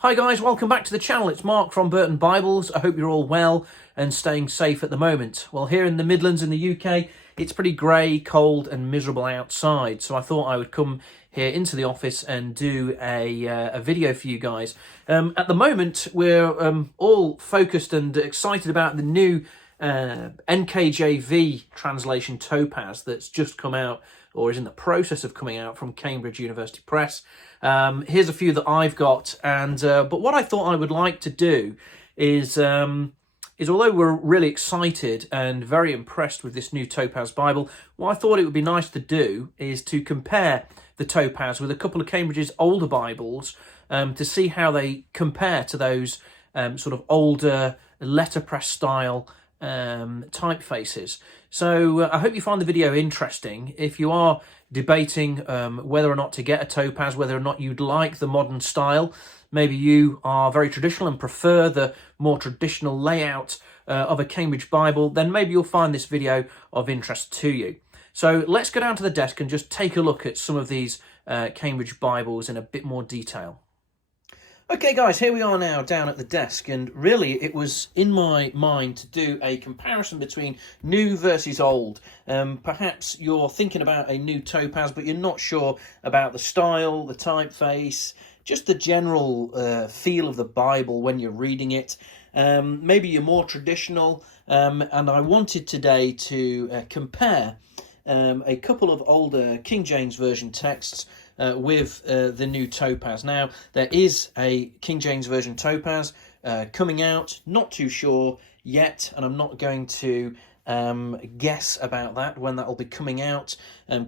Hi guys, welcome back to the channel. It's Mark from Burton Bibles. I hope you're all well and staying safe at the moment. Well, here in the Midlands in the UK, it's pretty grey, cold and miserable outside. So I thought I would come here into the office and do a video for you guys. At the moment, we're all focused and excited about the new NKJV translation Topaz that's just come out, or is in the process of coming out, from Cambridge University Press. Here's a few that I've got, and but what I thought I would like to do is although we're really excited and very impressed with this new Topaz Bible, what I thought it would be nice to do is to compare the Topaz with a couple of Cambridge's older Bibles to see how they compare to those sort of older letterpress style typefaces. So I hope you find the video interesting. If you are debating whether or not to get a Topaz, whether or not you'd like the modern style, maybe you are very traditional and prefer the more traditional layout of a Cambridge Bible, then maybe you'll find this video of interest to you. So let's go down to the desk and just take a look at some of these Cambridge Bibles in a bit more detail. Okay guys, here we are now down at the desk, and really it was in my mind to do a comparison between new versus old. Perhaps you're thinking about a new Topaz, but you're not sure about the style, the typeface, just the general feel of the Bible when you're reading it. Maybe you're more traditional, and I wanted today to compare a couple of older King James Version texts with the new Topaz. Now, there is a King James Version Topaz coming out, not too sure yet, and I'm not going to guess about that, when that will be coming out.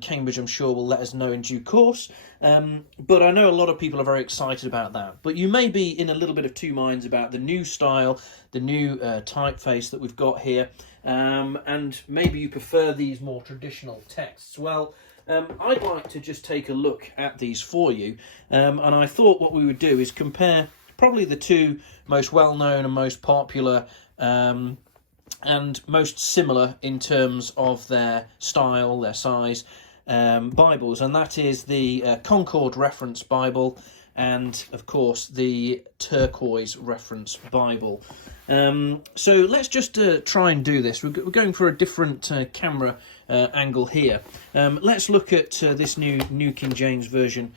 Cambridge, I'm sure, will let us know in due course, but I know a lot of people are very excited about that. But you may be in a little bit of two minds about the new style, the new typeface that we've got here, and maybe you prefer these more traditional texts. Well, I'd like to just take a look at these for you, and I thought what we would do is compare probably the two most well-known and most popular and most similar in terms of their style, their size, Bibles, and that is the Concord Reference Bible and, of course, the Turquoise Reference Bible. So let's just try and do this. We're going for a different camera angle here. Let's look at this new King James Version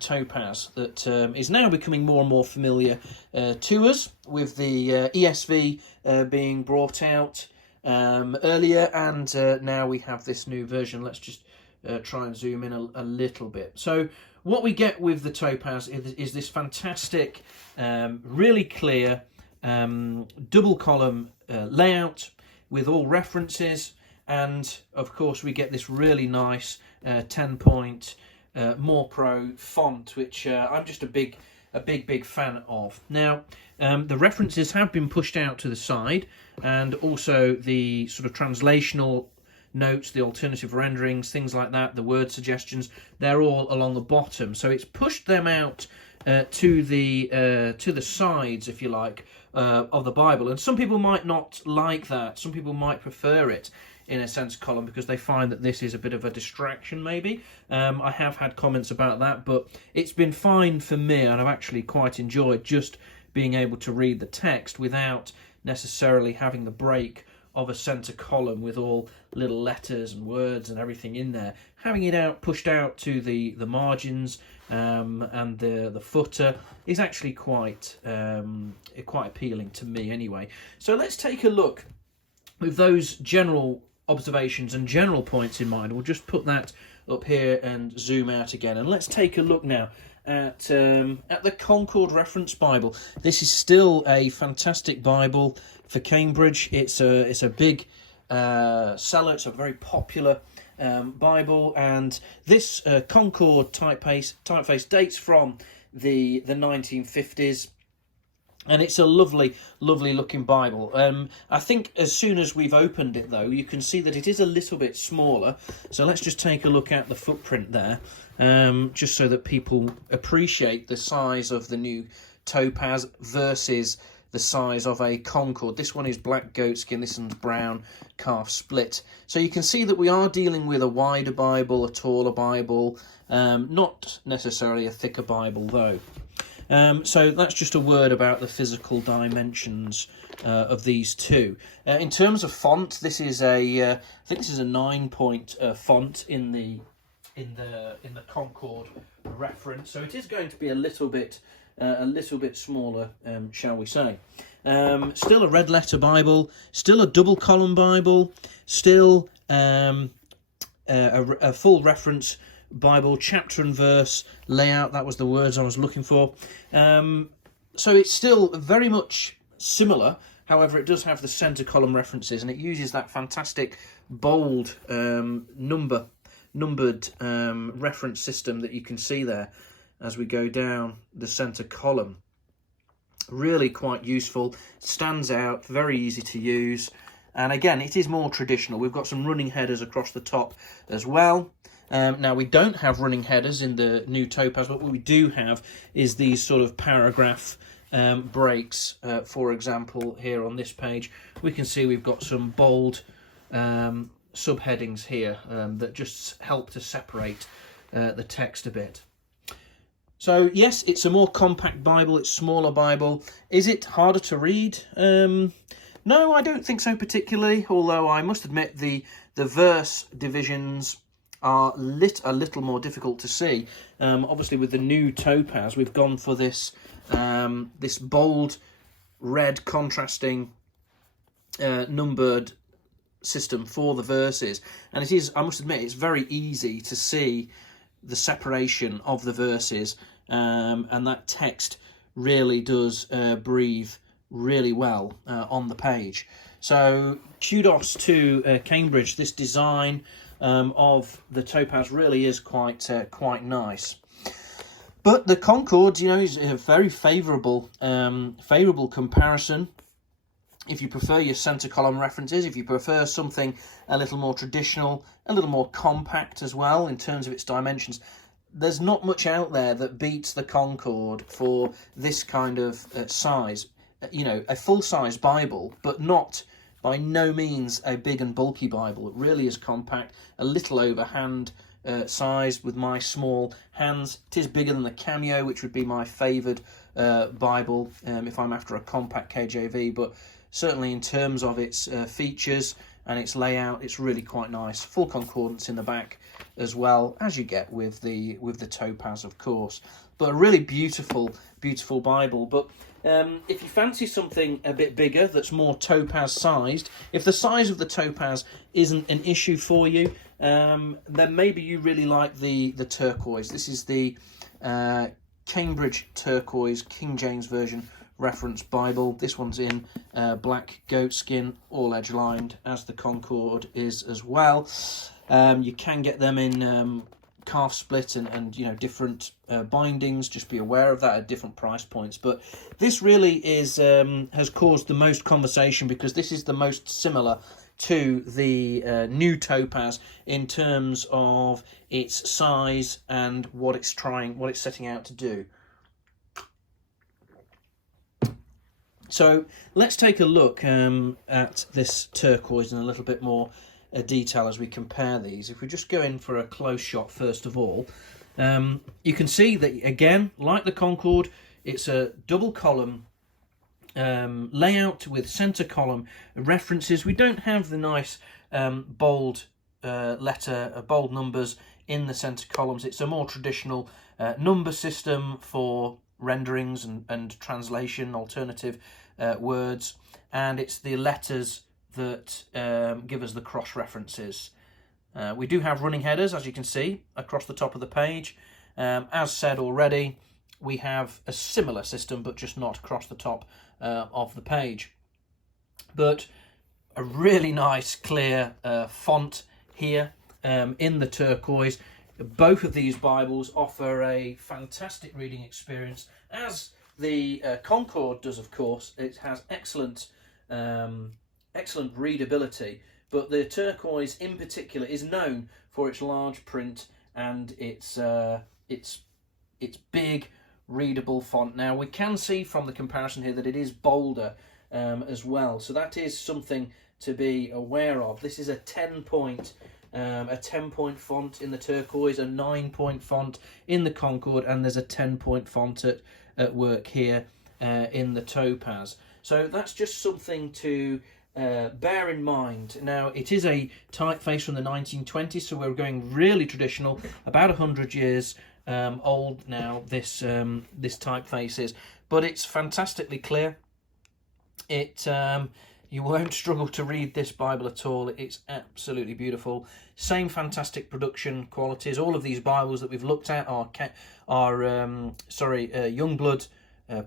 Topaz that is now becoming more and more familiar to us, with the ESV being brought out earlier, and now we have this new version. Let's just try and zoom in a little bit. So what we get with the Topaz is this fantastic, really clear double column layout with all references, and of course we get this really nice 10-point More Pro font, which I'm just a big fan of. Now, the references have been pushed out to the side, and also the sort of translational notes, the alternative renderings, things like that, the word suggestions, they're all along the bottom. So it's pushed them out to the sides, if you like, of the Bible. And some people might not like that. Some people might prefer it in a centre column because they find that this is a bit of a distraction, maybe. I have had comments about that, but it's been fine for me, and I've actually quite enjoyed just being able to read the text without necessarily having the break of a centre column with all little letters and words and everything in there. Having it pushed out to the margins and the footer is actually quite appealing to me anyway. So let's take a look with those general observations and general points in mind. We'll just put that up here and zoom out again, and let's take a look now at the Concord Reference Bible. This is still a fantastic Bible for Cambridge. It's a big seller. It's a very popular Bible, and this Concord typeface dates from the 1950s. And it's a lovely looking Bible. I think as soon as we've opened it, though, you can see that it is a little bit smaller. So let's just take a look at the footprint there, just so that people appreciate the size of the new Topaz versus the size of a Concord. This one is black goatskin, this one's brown calf split. So you can see that we are dealing with a wider Bible, a taller Bible, not necessarily a thicker Bible, though. So that's just a word about the physical dimensions of these two. In terms of font, this is I think this is a 9-point font in the Concord reference. So it is going to be a little bit smaller, shall we say. Still a red letter Bible, still a double column Bible, still a full reference Bible, chapter and verse layout. That was the words I was looking for. So it's still very much similar. However, it does have the centre column references, and it uses that fantastic bold numbered reference system that you can see there as we go down the centre column. Really quite useful, stands out, very easy to use, and again it is more traditional. We've got some running headers across the top as well. Now we don't have running headers in the new Topaz, but what we do have is these sort of paragraph breaks. For example, here on this page we can see we've got some bold subheadings here that just help to separate the text a bit. So yes, it's a more compact Bible, it's a smaller Bible. Is it harder to read? No, I don't think so particularly, although I must admit the verse divisions are a little more difficult to see. Obviously with the new Topaz, we've gone for this this bold red contrasting numbered system for the verses, and it is, I must admit, it's very easy to see the separation of the verses, and that text really does breathe really well on the page. So kudos to Cambridge. This design of the Topaz really is quite nice. But the Concord, you know, is a very favourable comparison. If you prefer your centre column references, if you prefer something a little more traditional, a little more compact as well in terms of its dimensions, there's not much out there that beats the Concord for this kind of size. You know, a full-size Bible, but not by no means a big and bulky Bible. It really is compact, a little over hand size with my small hands. It is bigger than the Cameo, which would be my favoured Bible if I'm after a compact KJV, but certainly in terms of its features and its layout, it's really quite nice. Full concordance in the back as well, as you get with the Topaz, of course. But a really beautiful Bible. But if you fancy something a bit bigger that's more Topaz sized, if the size of the Topaz isn't an issue for you, then maybe you really like the Turquoise. This is the Cambridge Turquoise King James Version reference Bible. This one's in black goat skin, all edge lined, as the Concord is as well. You can get them in calf split and you know, different bindings. Just be aware of that at different price points. But this really is has caused the most conversation because this is the most similar to the new Topaz in terms of its size and what it's setting out to do. So let's take a look at this Turquoise in a little bit more detail as we compare these. If we just go in for a close shot first of all, you can see that again, like the Concord, it's a double column layout with centre column references. We don't have the nice bold bold numbers in the centre columns. It's a more traditional number system for renderings and translation, alternative words, and it's the letters that give us the cross references. We do have running headers, as you can see, across the top of the page. As said already, we have a similar system, but just not across the top of the page. But a really nice, clear font here in the Turquoise. Both of these Bibles offer a fantastic reading experience, as the Concord does, of course. It has excellent readability, but the Turquoise in particular is known for its large print and its big readable font. Now we can see from the comparison here that it is bolder as well, so that is something to be aware of. This is a 10-point font in the Turquoise, a 9-point font in the Concord, and there's a 10-point font at at work here in the Topaz. So that's just something to bear in mind. Now, it is a typeface from the 1920s, so we're going really traditional, about 100 years old now, this typeface is. But it's fantastically clear. You won't struggle to read this Bible at all. It's absolutely beautiful. Same fantastic production qualities. All of these Bibles that we've looked at are Youngblood,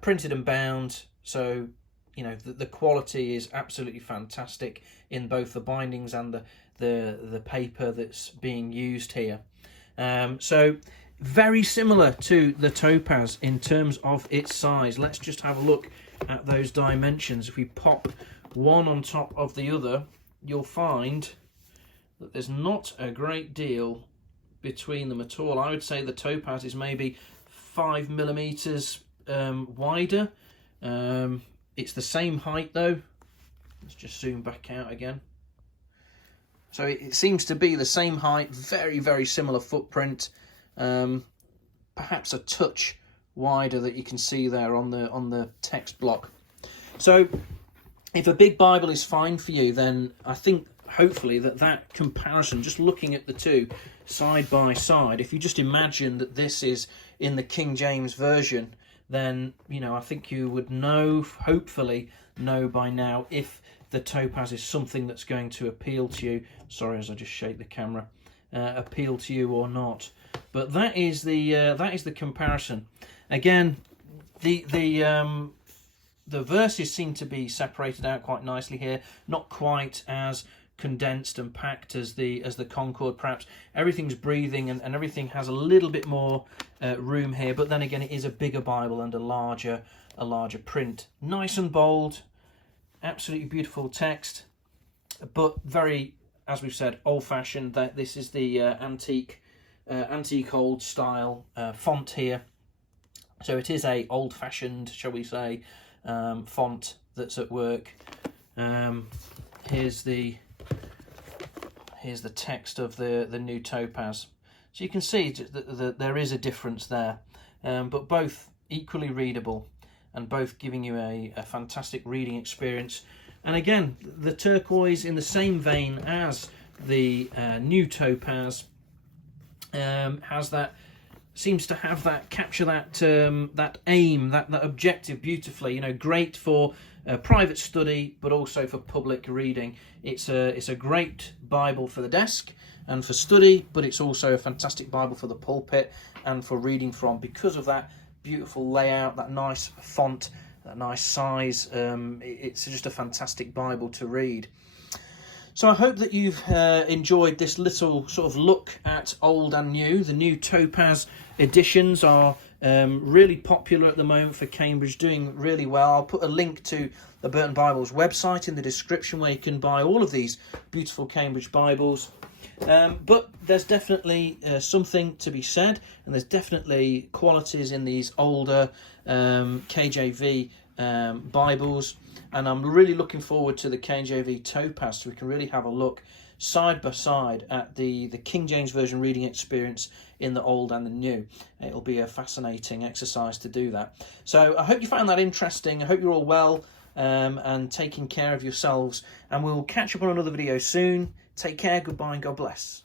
printed and bound. So, you know, the quality is absolutely fantastic in both the bindings and the paper that's being used here. So very similar to the Topaz in terms of its size. Let's just have a look at those dimensions. If we pop one on top of the other, you'll find that there's not a great deal between them at all. I would say the Topaz is maybe 5 millimeters wider. It's the same height though. Let's just zoom back out again. So it seems to be the same height, very, very similar footprint. Perhaps a touch wider that you can see there on the text block. So if a big Bible is fine for you, then I think hopefully that comparison, just looking at the two side by side, if you just imagine that this is in the King James Version, then, you know, I think you would hopefully know by now if the Topaz is something that's going to appeal to you. Sorry, as I just shake the camera, appeal to you or not. But that is the comparison. Again, the verses seem to be separated out quite nicely here, not quite as condensed and packed as the Concord perhaps. Everything's breathing and everything has a little bit more room here, but then again it is a bigger Bible and a larger print. Nice and bold, absolutely beautiful text, but very, as we've said, old-fashioned. That this is the antique old style font here, so it is a old-fashioned, shall we say, font that's at work. Here's the text of the new Topaz. So you can see that there is a difference there, but both equally readable and both giving you a fantastic reading experience. And again, the Turquoise, in the same vein as the new Topaz, seems to have capture that aim, that objective beautifully. You know, great for private study, but also for public reading. It's a great Bible for the desk and for study, but it's also a fantastic Bible for the pulpit and for reading from, because of that beautiful layout, that nice font, that nice size. It's just a fantastic Bible to read. So I hope that you've enjoyed this little sort of look at old and new. The new Topaz editions are really popular at the moment for Cambridge, doing really well. I'll put a link to the Burton Bibles website in the description where you can buy all of these beautiful Cambridge Bibles. But there's definitely something to be said, and there's definitely qualities in these older KJV Bibles, and I'm really looking forward to the KJV Topaz, so we can really have a look side by side at the King James Version reading experience in the old and the new. It'll be a fascinating exercise to do that. So I hope you found that interesting. I hope you're all well and taking care of yourselves, and we'll catch up on another video soon. Take care, goodbye, and God bless.